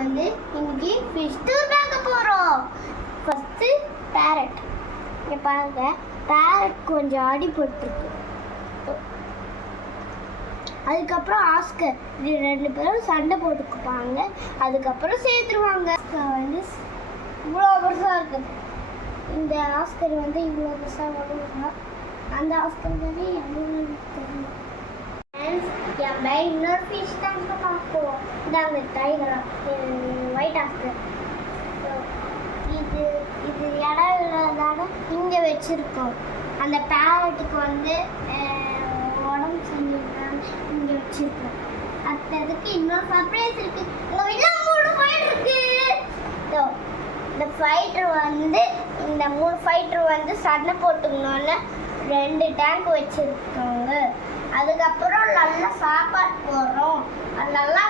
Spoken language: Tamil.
வந்து இன்னைக்கு ஃபிஷ் டூர் பார்க்க போகிறோம். First parrot. இங்கே பாருங்க, பேரட் கொஞ்சம் அடிபட்டுருக்கு. அதுக்கப்புறம் ஆஸ்கர், இது 2 பேரும் சண்டை போட்டுக்குப்பாங்க. அதுக்கப்புறம் சேர்த்துருவாங்க. வந்து இவ்வளோ பெருசாக இருக்குது. இந்த ஆஸ்கர் வந்து இவ்வளோ பெருசாக வருவாங்க. அந்த ஆஸ்கர் வந்து எவ்வளோ தெரியும். இன்னொரு ஃபிஷ் டேங்க் பார்ப்போம். இதாங்க டைகரா, ஒயிட் ஆஸ்கர். இது இடம் இல்லாதால இங்கே வச்சுருக்கோம். அந்த பேரட்டுக்கு வந்து உடம்பு செஞ்சுருக்காங்க, இங்கே வச்சுருக்கோம். அடுத்ததுக்கு இன்னொரு சர்ப்ரைஸ் இருக்கு. உங்கள் வீட்டில் 3 ஃபைட்டர் இருக்கு. இந்த ஃபைட்டர் வந்து இந்த 3 ஃபைட்டர் வந்து சண்டை போட்டுக்கணும்னு 2 டேங்க் வச்சுருக்காங்க. அதுக்கப்புறம் நல்லா சாப்பாடு போடுறோம். அது நல்லா